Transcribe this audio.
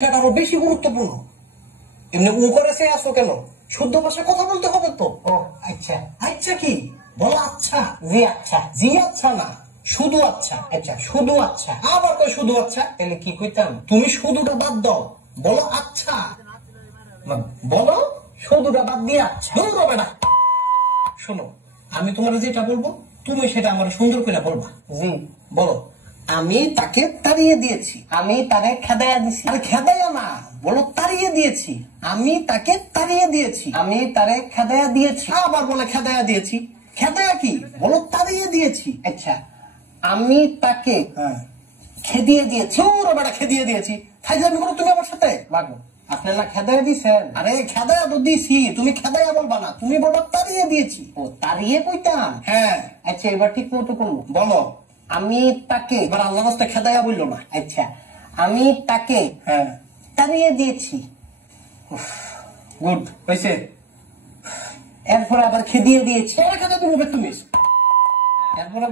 আরো বেশি গুরুত্বপূর্ণ। এমনি উ করে সে আসো কেন? শুদ্ধ ভাষায় কথা বলতে হবে তো। ও আচ্ছা। আচ্ছা কি বলো? আচ্ছা জি আচ্ছা। জি আচ্ছা না, শুধু আচ্ছা। আচ্ছা শুধু আচ্ছা। আবার কই শুধু আচ্ছা? তাহলে কি কইতাম? তুমি শুধুটা বাদ দাও, বলো আচ্ছা। বলো শুধুটা বাদ দিয়ে আচ্ছা। দূর হবে না। শোনো, আমি তোমার যেটা বলবো তুমি সেটা আমার সুন্দর করে বলবা। জি। বলো, আমি তাকে তাড়িয়ে দিয়েছি। আমি তারে খেদাইয়া দিছি। আরে খেদাইয়া না, বলো তাড়িয়ে দিয়েছি। আমি তাকে তাড়িয়ে দিয়েছি। আমি তারে খেদাইয়া দিয়েছি। আবার বলে খেদাইয়া দিয়েছি। খেদাইয়া কি? বলো তাড়িয়ে দিয়েছি। আচ্ছা, আমি তাকে খেদিয়ে দিয়েছি। ওরা বেটা খেদিয়ে দিয়েছি। ফাইজলামি করো তুমি আমার সাথে। বাগো, আপনি না খেদাইয়া দিছেন? আরে খেদাইয়া তো দিছি, তুমি খেদাইয়া বলবা না, তুমি বলবা তাড়িয়ে দিয়েছি। ও তাড়িয়ে কইতাম। হ্যাঁ আচ্ছা এবার ঠিক মতো করবো। বলো। আমি তাকে, এবার আল্লাহ রাস্তা খেদাইয়া বললো না। আচ্ছা আমি তাকে হ্যাঁ তাড়িয়ে দিয়েছি। গুড হয়েছে। এরপরে আবার খেদিয়ে দিয়েছি। খেদা তুমি। এরপরে